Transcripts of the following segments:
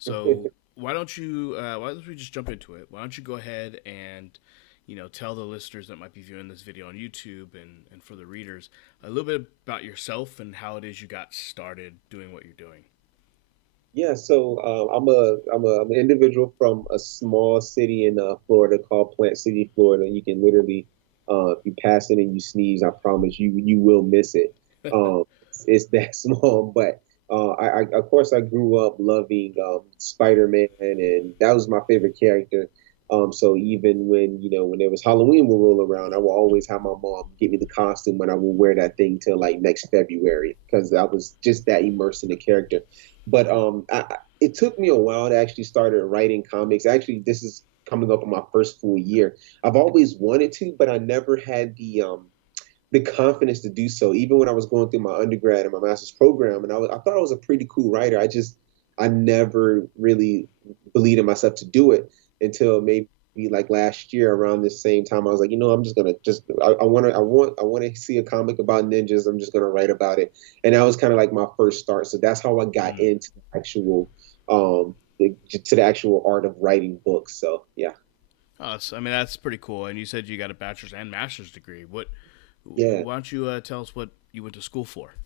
So why don't we just jump into it? Why don't you go ahead and tell the listeners that might be viewing this video on YouTube and for the readers a little bit about yourself and how it is you got started doing what you're doing. Yeah, so I'm an individual from a small city in Florida called Plant City, Florida. You can literally, if you pass it and you sneeze, I promise you will miss it. It's that small, but I of course I grew up loving Spider-Man, and that was my favorite character. So even when there was Halloween would roll around, I will always have my mom get me the costume, and I will wear that thing till like next February because I was just that immersed in the character. But it took me a while to actually start writing comics. Actually, this is coming up on my first full year. I've always wanted to, but I never had the confidence to do so. Even when I was going through my undergrad and my master's program, and I thought I was a pretty cool writer. I never really believed in myself to do it until maybe like last year around this same time. I was like, I'm just gonna just I want to see a comic about ninjas. I'm just gonna write about it, and that was kind of like my first start. So that's how I got Mm. into the actual to the actual art of writing books. So yeah. I mean, that's pretty cool. And you said you got a bachelor's and master's degree. What? Yeah. Why don't you tell us what you went to school for?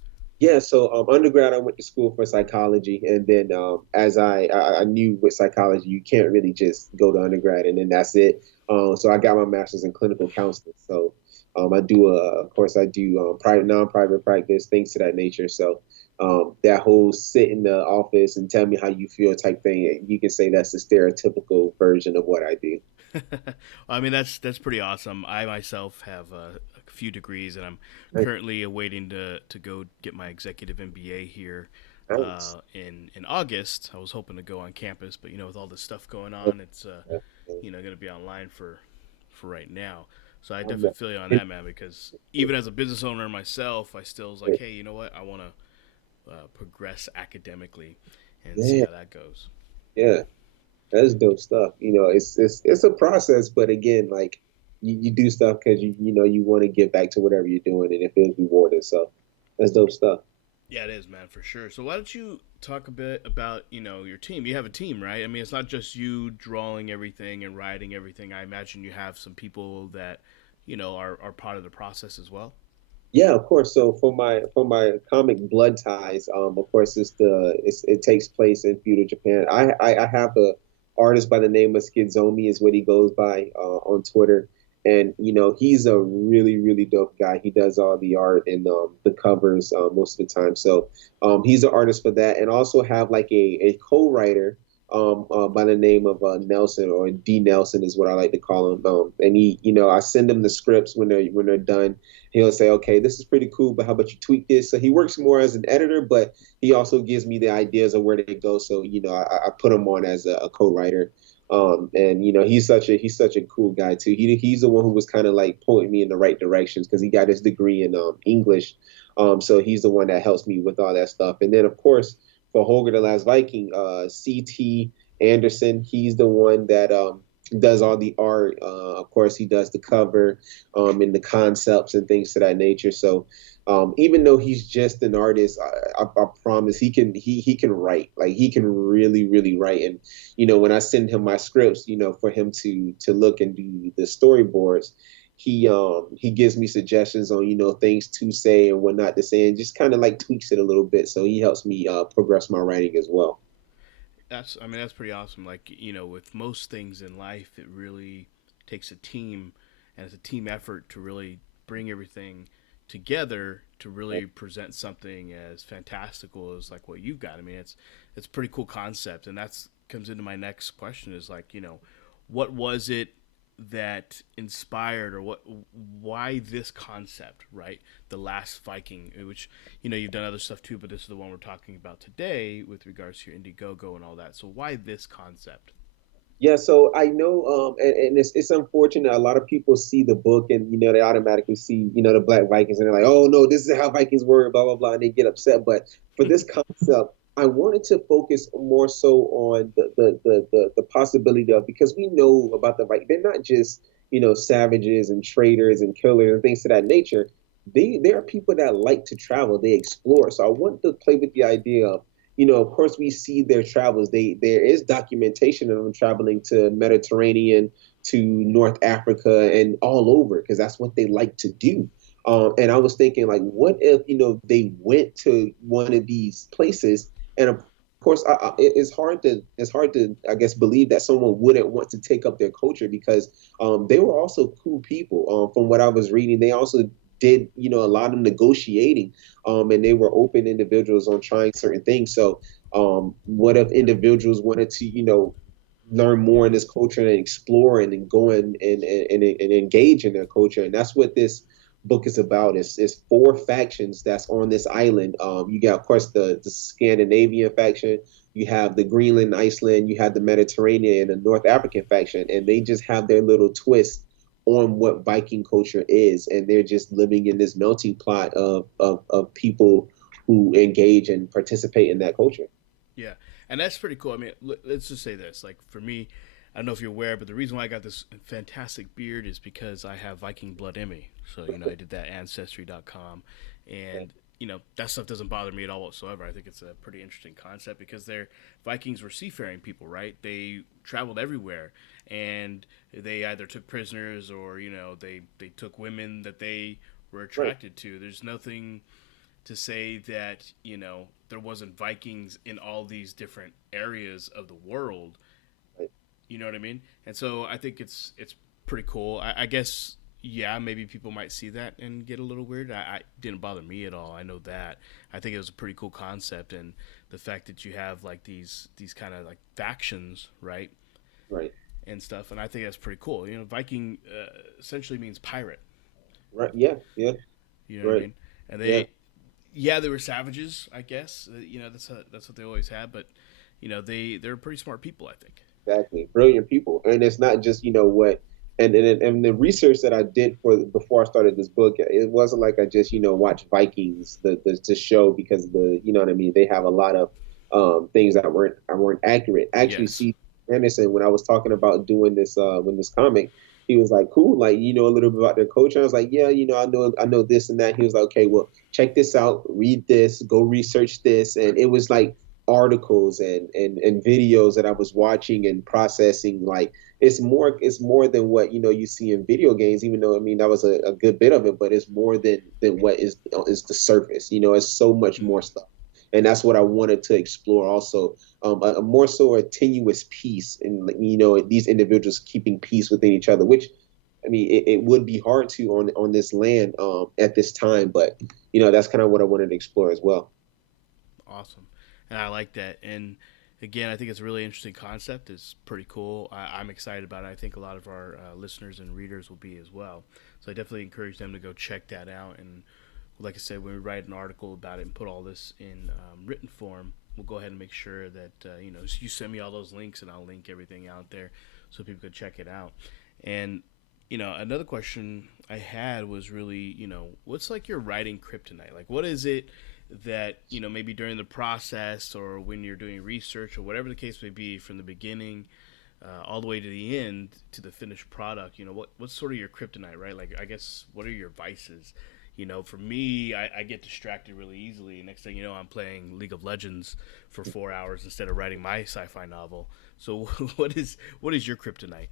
Yeah, so undergrad, I went to school for psychology, and then as I knew with psychology, you can't really just go to undergrad and then that's it. So I got my master's in clinical counseling. So of course, I do private, non-private practice, things to that nature. So that whole sit in the office and tell me how you feel type thing, you can say that's the stereotypical version of what I do. I mean, that's pretty awesome. I myself have a few degrees, and I'm Nice. currently awaiting to go get my executive MBA here Nice. in August. I was hoping to go on campus, but with all this stuff going on, it's going to be online for right now. So I definitely feel you on that, man. Because even as a business owner myself, I still was like, hey, you know what? I want to progress academically and see Yeah, how that goes. yeah. That's dope stuff. It's a process, but again, like you do stuff because you want to give back to whatever you're doing, and it feels rewarding. So that's dope stuff. Yeah, it is, man, for sure. So why don't you talk a bit about your team? You have a team, right? I mean, it's not just you drawing everything and writing everything. I imagine you have some people that are part of the process as well. Yeah, of course. So for my comic Blood Ties, of course it takes place in feudal Japan. I have a artist by the name of Schizomi is what he goes by on Twitter, and he's a really dope guy. He does all the art and the covers most of the time. So he's an artist for that, and also have like a co-writer by the name of Nelson, or D Nelson is what I like to call him. And I send him the scripts when they're done. He'll say, okay, this is pretty cool, but how about you tweak this? So he works more as an editor, but he also gives me the ideas of where they go. So I put him on as a co-writer. And he's such a cool guy too. He's the one who was kind of like pointing me in the right directions because he got his degree in English. So he's the one that helps me with all that stuff. And then of course for Holger the Last Viking, CT Anderson, he's the one that does all the art. Of course, he does the cover and the concepts and things to that nature. So even though he's just an artist, I promise he can write. Like he can really write. And when I send him my scripts, for him to look and do the storyboards, he gives me suggestions on things to say and what not to say, and just kind of like tweaks it a little bit. So he helps me progress my writing as well. That's pretty awesome. Like with most things in life, it really takes a team, and it's a team effort to really bring everything together to really present something as fantastical as like what you've got. I mean, it's a pretty cool concept, and that's comes into my next question is like what was it that inspired or why this concept, right? The Last Viking, which you've done other stuff too, but this is the one we're talking about today with regards to your Indiegogo and all that. So why this concept? Yeah, so I know, and it's unfortunate. A lot of people see the book, and they automatically see, the Black Vikings, and they're like, "Oh no, this is how Vikings were," blah blah blah, and they get upset. But for this concept, I wanted to focus more so on the possibility of, because we know about the Vikings, they're not just savages and traders and killers and things to that nature. They are people that like to travel, they explore. So I want to play with the idea of, of course, we see their travels. There is documentation of them traveling to Mediterranean, to North Africa, and all over because that's what they like to do. And I was thinking, like, what if they went to one of these places, and of course, it's hard to I guess believe that someone wouldn't want to take up their culture because they were also cool people. From what I was reading, they also did a lot of negotiating, and they were open individuals on trying certain things. So, what if individuals wanted to learn more in this culture and explore and go and engage in their culture? And that's what this book is about. It's four factions that's on this island. You got, of course, the Scandinavian faction. You have the Greenland, Iceland. You have the Mediterranean and the North African faction, and they just have their little twist on what Viking culture is, and they're just living in this melting pot of people who engage and participate in that culture. Yeah, and that's pretty cool. I mean, let's just say this. Like for me, I don't know if you're aware, but the reason why I got this fantastic beard is because I have Viking blood in me. So I did that ancestry.com, and that stuff doesn't bother me at all whatsoever. I think it's a pretty interesting concept because they're Vikings were seafaring people, right? They traveled everywhere, and they either took prisoners or they took women that they were Right, attracted to. There's nothing to say that there wasn't Vikings in all these different areas of the world. right. You know what I mean? And so I think it's pretty cool. I guess yeah, maybe people might see that and get a little weird. I didn't bother me at all. I know that. I think it was a pretty cool concept, and the fact that you have like these kind of like factions, right, Right. and stuff. And I think that's pretty cool. Viking essentially means pirate. Right. Yeah. Yeah. You know what I Right. mean? And Yeah. yeah, they were savages, I guess. That's what they always had, but they're pretty smart people, I think. Exactly. Brilliant people. And it's not just, what and the research that I did for before I started this book, it wasn't like I just, watched Vikings the show because what I mean, they have a lot of things that weren't accurate. Actually, Yes. see Anderson, when I was talking about doing this when this comic, he was like, cool, like a little bit about their culture. I was like, yeah, I know this and that. He was like, okay, well, check this out, read this, go research this. And it was like articles and videos that I was watching and processing. Like it's more than what you see in video games, even though I mean that was a good bit of it, but it's more than what is the surface. It's so much more Mm-hmm. stuff. And that's what I wanted to explore also, a more so a tenuous peace, and these individuals keeping peace within each other, which I mean it would be hard to on this land at this time, but that's kind of what I wanted to explore as well. Awesome, and I like that. And again, I think it's a really interesting concept. It's pretty cool. I'm excited about it. I think a lot of our listeners and readers will be as well. So I definitely encourage them to go check that out. And like I said, when we write an article about it and put all this in written form, we'll go ahead and make sure that you send me all those links, and I'll link everything out there so people can check it out. And another question I had was really, what's like your writing kryptonite? Like, what is it that maybe during the process or when you're doing research or whatever the case may be, from the beginning all the way to the end to the finished product, what's sort of your kryptonite, right? Like, I guess, what are your vices? For me, I get distracted really easily. Next thing you know, I'm playing League of Legends for 4 hours instead of writing my sci-fi novel. So what is your kryptonite?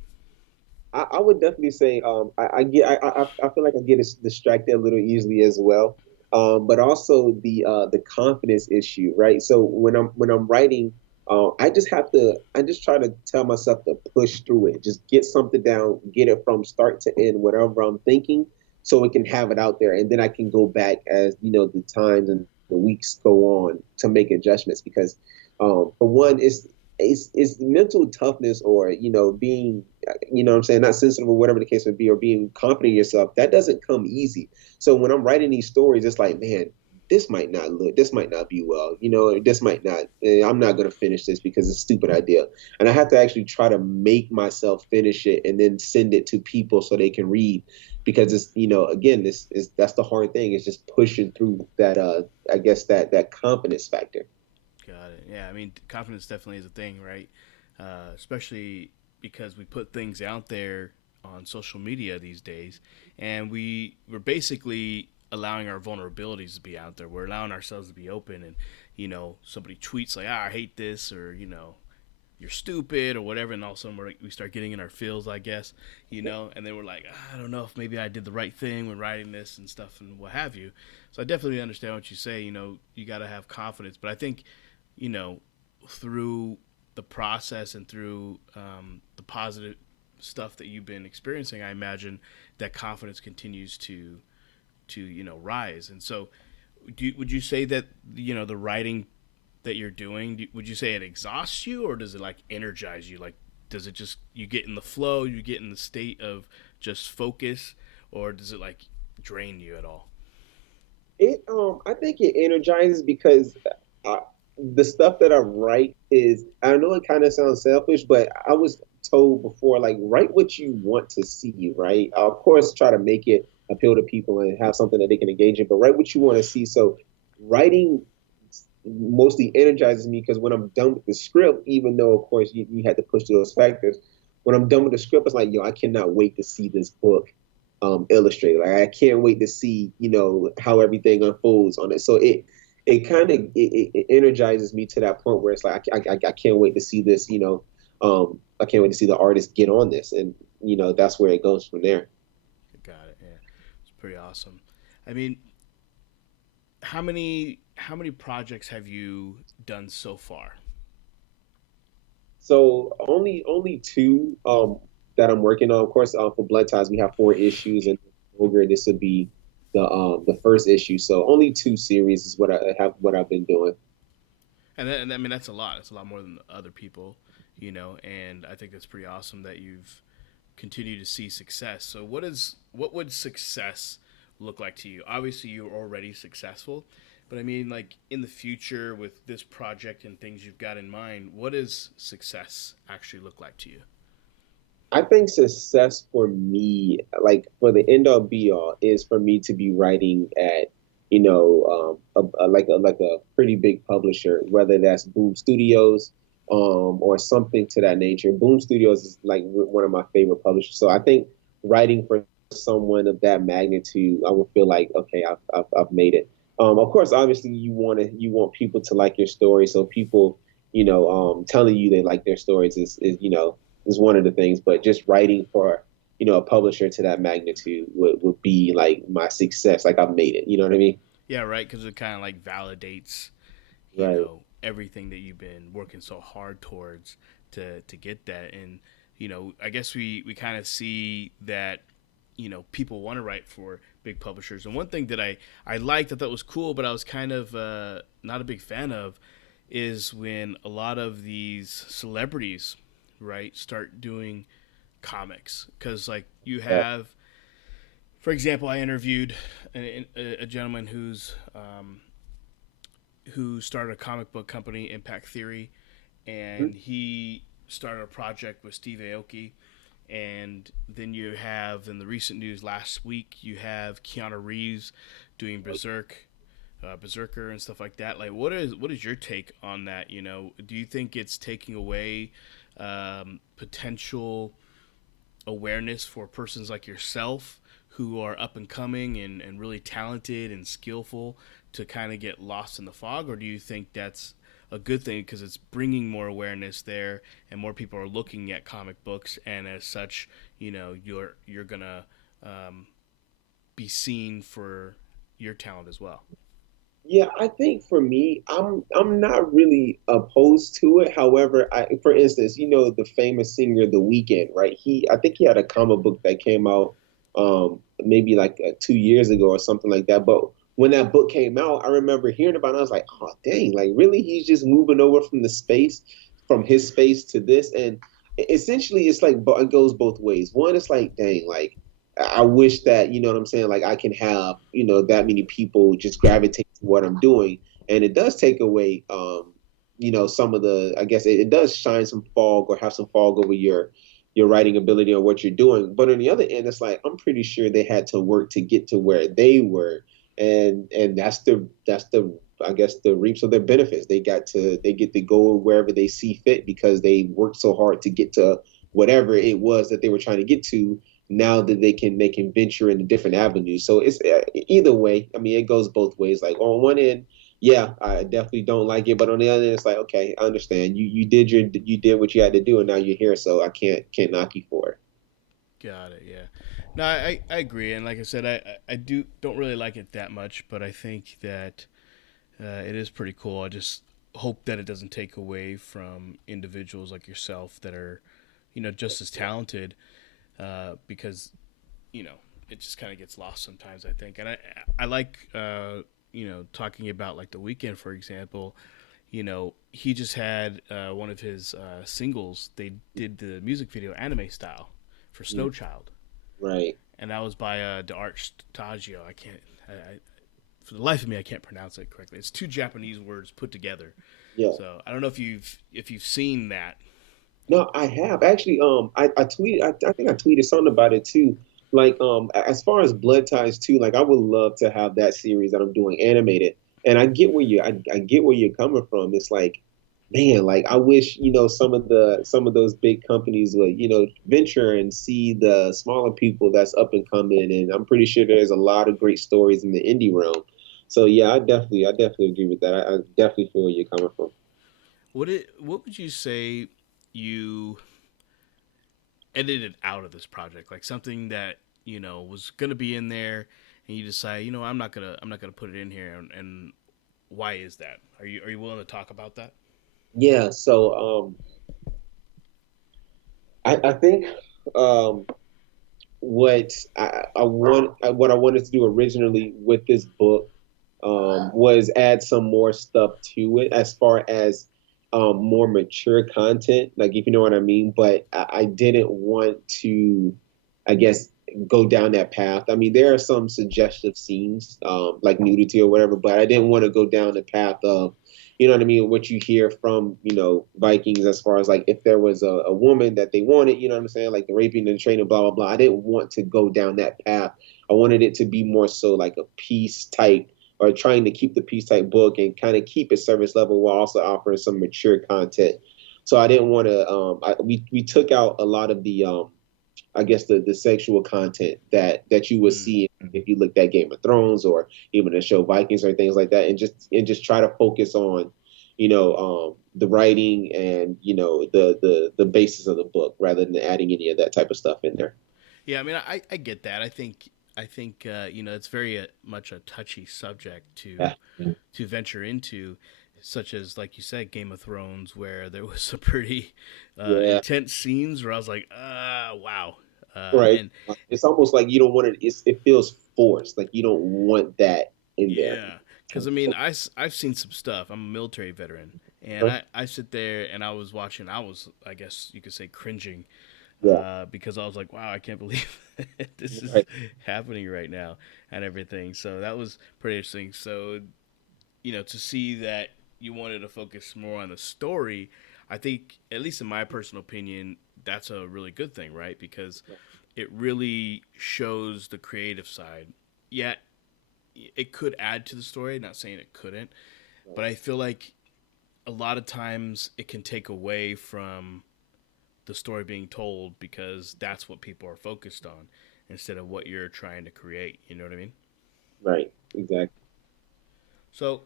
I would definitely say I feel like I get distracted a little easily as well, but also the confidence issue, right? So when I'm writing, I just try to tell myself to push through it, just get something down, get it from start to end, whatever I'm thinking, so we can have it out there, and then I can go back as the times and the weeks go on to make adjustments because for one, it's mental toughness or being what I'm saying, not sensitive or whatever the case would be, or being confident in yourself. That doesn't come easy. So when I'm writing these stories, it's like, man, this might not be well, this might not, I'm not going to finish this because it's a stupid idea. And I have to actually try to make myself finish it and then send it to people so they can read, because it's, again, this is, that's the hard thing, is just pushing through that, I guess that confidence factor. Got it. Yeah, I mean, confidence definitely is a thing, right? Especially because we put things out there on social media these days, and we're basically allowing our vulnerabilities to be out there. We're allowing ourselves to be open, and somebody tweets like, "Ah, I hate this," or you're stupid or whatever, and all of a sudden we start getting in our feels, I guess, and then we're like, I don't know if maybe I did the right thing when writing this and stuff and what have you. So I definitely understand what you say. You got to have confidence, but I think, through the process and through the positive stuff that you've been experiencing, I imagine that confidence continues to rise. And so, would you say that the writing that you're doing, would you say it exhausts you, or does it like energize you? Like, does it just, you get in the flow, you get in the state of just focus, or does it like drain you at all? I think it energizes because I, the stuff that I write is, I know it kind of sounds selfish, but I was told before, like, write what you want to see, right? Of course, try to make it appeal to people and have something that they can engage in, but write what you want to see. So writing mostly energizes me because when I'm done with the script, even though of course you had to push those factors, when I'm done with the script, it's like, yo, I cannot wait to see this book illustrated. Like I can't wait to see, how everything unfolds on it. So it kind of it energizes me to that point where it's like I can't wait to see this, I can't wait to see the artist get on this, and that's where it goes from there. Got it. Yeah, it's pretty awesome. I mean, how many projects have you done so far? So only two that I'm working on. Of course, for Blood Ties we have four issues, and Holger this would be the first issue. So only two series is what I've been doing. And I mean, that's a lot. It's a lot more than other people, And I think that's pretty awesome that you've continued to see success. So, what would success look like to you? Obviously, you're already successful, but I mean, like in the future with this project and things you've got in mind, what does success actually look like to you? I think success for me, like for the end all be all, is for me to be writing at, like a pretty big publisher, whether that's Boom Studios, or something to that nature. Boom Studios is like one of my favorite publishers. So I think writing for someone of that magnitude, I would feel like, okay, I've made it. Of course, obviously, you want people to like your story, so people, telling you they like their stories is one of the things. But just writing for a publisher to that magnitude would be like my success. Like I've made it. You know what I mean? Yeah, right. Because it kind of like validates, Right. everything that you've been working so hard towards to get that. And I guess we kind of see that people want to write for big publishers. And one thing that I liked, I thought was cool, but I was kind of not a big fan of, is when a lot of these celebrities, right, start doing comics. Because like you Yeah. have, for example, I interviewed a gentleman who started a comic book company, Impact Theory, and he started a project with Steve Aoki. And then you have, in the recent news last week, you have Keanu Reeves doing Berserker and stuff like that. Like, what is your take on that? Do you think it's taking away potential awareness for persons like yourself who are up and coming and really talented and skillful to kind of get lost in the fog? Or do you think that's a good thing because it's bringing more awareness there and more people are looking at comic books, and as such, you're gonna be seen for your talent as well? Yeah, I think for me, I'm not really opposed to it. However, for instance, the famous singer The Weeknd, right? I think he had a comic book that came out maybe like 2 years ago or something like that. But when that book came out, I remember hearing about it. I was like, oh dang, like really, he's just moving over from his space to this, and essentially, it's like it goes both ways. One, it's like, dang, like I wish that, what I'm saying, like I can have, that many people just gravitate to what I'm doing. And it does take away, some of I guess it does shine some fog or have some fog over your writing ability or what you're doing. But on the other end, it's like, I'm pretty sure they had to work to get to where they were. And that's the, I guess, the reaps of their benefits. They get to go wherever they see fit because they worked so hard to get to whatever it was that they were trying to get to. now that they can venture into different avenues. So it's either way. I mean, it goes both ways. Like on one end, yeah, I definitely don't like it, but on the other end, it's like, okay, I understand. You did what you had to do, and now you're here, so I can't knock you for it. Got it. Yeah. No, I agree, and like I said, I don't really like it that much, but I think that it is pretty cool. I just hope that it doesn't take away from individuals like yourself that are, just as talented, because you know it just kind of gets lost sometimes. I think, and I like talking about like the weekend, for example. He just had one of his singles. They did the music video anime style for Snow Mm, Child, right. and that was by D'Art Stagio. I can't. For the life of me, I can't pronounce it correctly. It's two Japanese words put together. Yeah. So I don't know if you've seen that. No, I have actually. I tweeted. I think I tweeted something about it too. Like, as far as Blood Ties too, like I would love to have that series that I'm doing animated. And I get where you're coming from. It's like, man, like I wish some of those big companies would venture and see the smaller people that's up and coming. And I'm pretty sure there's a lot of great stories in the indie realm. So yeah, I definitely agree with that. I definitely feel where you're coming from. What would you say you edited out of this project? Like something that was gonna be in there, and you decide, I'm not gonna put it in here, and why is that? Are you willing to talk about that? Yeah, so I think um, what I wanted to do originally with this book was add some more stuff to it as far as more mature content, like if you know what I mean. But I didn't want to, I guess, go down that path. I mean, there are some suggestive scenes, like nudity or whatever, but I didn't want to go down the path of, you know what I mean, what you hear from, Vikings as far as like if there was a woman that they wanted, you know what I'm saying, like the raping and the training, blah, blah, blah. I didn't want to go down that path. I wanted it to be more so like a peace type or trying to keep the peace type book and kind of keep it service level while also offering some mature content. So I didn't want to. We took out a lot of the I guess the sexual content that you would Mm. see if you looked at Game of Thrones or even the show Vikings or things like that, and just try to focus on, the writing and the basis of the book rather than adding any of that type of stuff in there. Yeah, I mean, I get that. I think it's very much a touchy subject Yeah, to venture into, such as like you said, Game of Thrones, where there was some pretty yeah, intense scenes where I was like, wow, right. and It's almost like you don't want it. It feels forced. Like you don't want that in there. yeah, because I mean, I've seen some stuff. I'm a military veteran, and Huh? I sit there and I was watching. I was, I guess you could say, cringing, Yeah, because I was like, wow, I can't believe this is right. happening right now and everything. So that was pretty interesting. So to see that you wanted to focus more on the story, I think, at least in my personal opinion, that's a really good thing, right? Because it really shows the creative side. Yet it could add to the story. Not saying it couldn't, but I feel like a lot of times it can take away from the story being told because that's what people are focused on instead of what you're trying to create. You know what I mean? Right. Exactly. So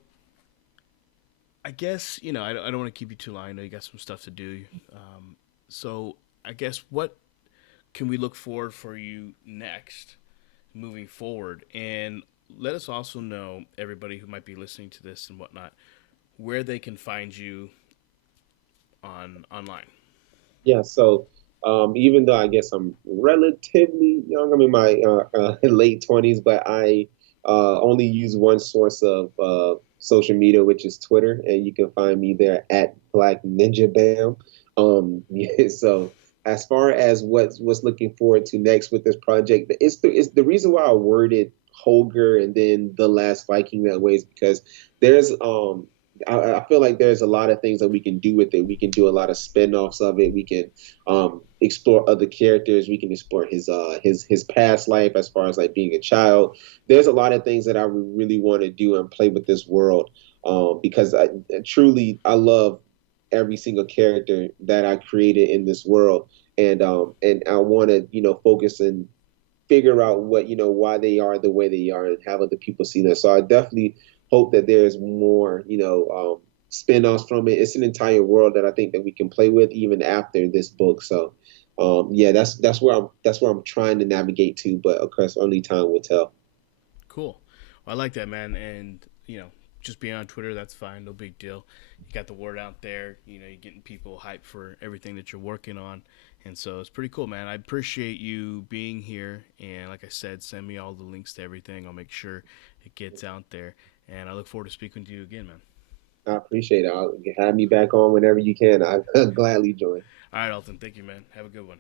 I guess I don't want to keep you too long. I know you got some stuff to do. So I guess what can we look forward for you next, moving forward, and let us also know, everybody who might be listening to this and whatnot, where they can find you online. Yeah. So, even though I guess I'm relatively young, I'm in my late 20s, but I only use one source of social media, which is Twitter, and you can find me there at Black Ninja Bam. Yeah, so as far as what's looking forward to next with this project, it's the reason why I worded Holger and then the last Viking that way is because there's I feel like there's a lot of things that we can do with it. We can do a lot of spin-offs of it. We can explore other characters. We can explore his past life as far as like being a child. There's a lot of things that I really want to do and play with this world because I love every single character that I created in this world, and I want to focus and figure out what, why they are the way they are and have other people see that. So I definitely hope that there's more, spin-offs from it. It's an entire world that I think that we can play with even after this book. So yeah, that's where I'm trying to navigate to, but of course only time will tell. Cool. Well, I like that, man. And, just being on Twitter, that's fine. No big deal. You got the word out there. You're getting people hyped for everything that you're working on. And so it's pretty cool, man. I appreciate you being here. And like I said, send me all the links to everything. I'll make sure it gets out there. And I look forward to speaking to you again, man. I appreciate it. I'll have me back on whenever you can. I'll gladly join. All right, Alton. Thank you, man. Have a good one.